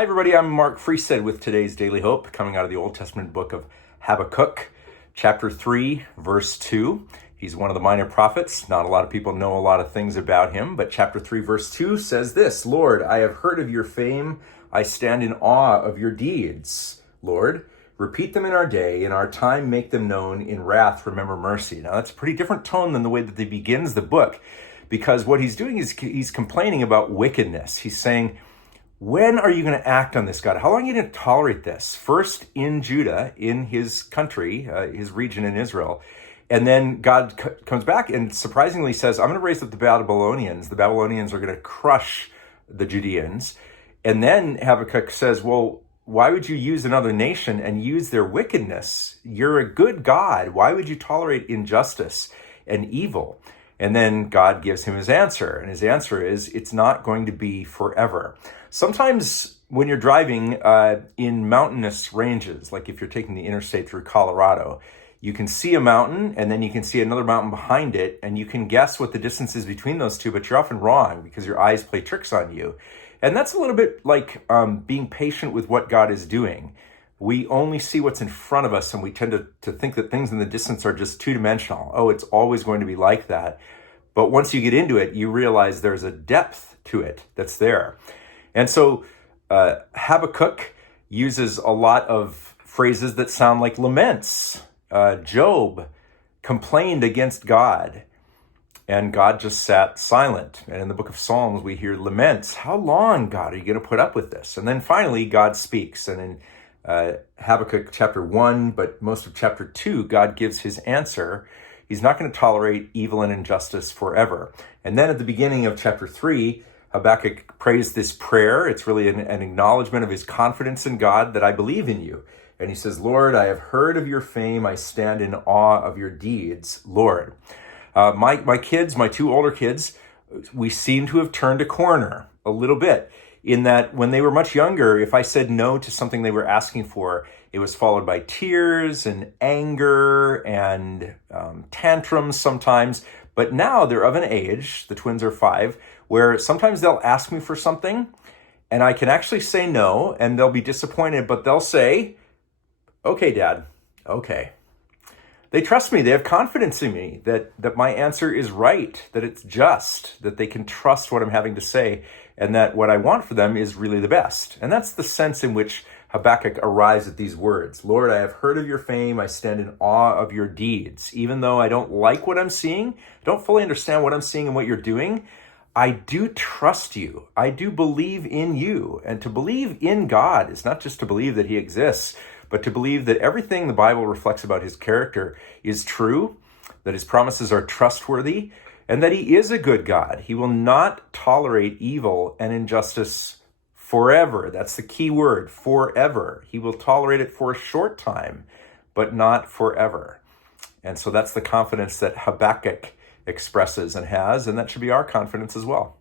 Hi, everybody. I'm Mark Freestead with today's Daily Hope, coming out of the Old Testament book of Habakkuk, chapter 3, verse 2. He's one of the minor prophets. Not a lot of people know a lot of things about him, but chapter 3, verse 2 says this: Lord, I have heard of your fame. I stand in awe of your deeds. Lord, repeat them in our day. In our time, make them known. In wrath, remember mercy. Now, that's a pretty different tone than the way that he begins the book, because what he's doing is he's complaining about wickedness. He's saying, when are you going to act on this, God? How long are you going to tolerate this? First in Judah, in his country, his region in Israel. And then God comes back and surprisingly says, I'm going to raise up the Babylonians. The Babylonians are going to crush the Judeans. And then Habakkuk says, well, why would you use another nation and use their wickedness? You're a good God. Why would you tolerate injustice and evil? And then God gives him his answer. And his answer is, it's not going to be forever. Sometimes when you're driving in mountainous ranges, like if you're taking the interstate through Colorado, you can see a mountain and then you can see another mountain behind it, and you can guess what the distance is between those two, but you're often wrong because your eyes play tricks on you. And that's a little bit like being patient with what God is doing. We only see what's in front of us, and we tend to think that things in the distance are just two-dimensional. Oh, it's always going to be like that. But once you get into it, you realize there's a depth to it that's there. And so Habakkuk uses a lot of phrases that sound like laments. Job complained against God, and God just sat silent. And in the book of Psalms, we hear laments. How long, God, are you going to put up with this? And then finally, God speaks. And in Habakkuk chapter 1, but most of chapter 2, God gives his answer. He's not going to tolerate evil and injustice forever. And then at the beginning of chapter 3, Habakkuk prays this prayer. It's really an acknowledgement of his confidence in God, that I believe in you. And he says, Lord, I have heard of your fame. I stand in awe of your deeds, Lord. My kids, my two older kids, we seem to have turned a corner a little bit, in that when they were much younger, if I said no to something they were asking for, it was followed by tears and anger and tantrums sometimes. But now they're of an age, the twins are 5, where sometimes they'll ask me for something and I can actually say no, and they'll be disappointed, but they'll say, okay, Dad, okay. They trust me. They have confidence in me that my answer is right, that it's just, that they can trust what I'm having to say, and that what I want for them is really the best. And that's the sense in which Habakkuk arrives at these words. Lord, I have heard of your fame. I stand in awe of your deeds. Even though I don't like what I'm seeing, I don't fully understand what I'm seeing and what you're doing, I do trust you. I do believe in you. And to believe in God is not just to believe that he exists, but to believe that everything the Bible reflects about his character is true, that his promises are trustworthy, and that he is a good God. He will not tolerate evil and injustice forever. That's the key word, forever. He will tolerate it for a short time, but not forever. And so that's the confidence that Habakkuk expresses and has, and that should be our confidence as well.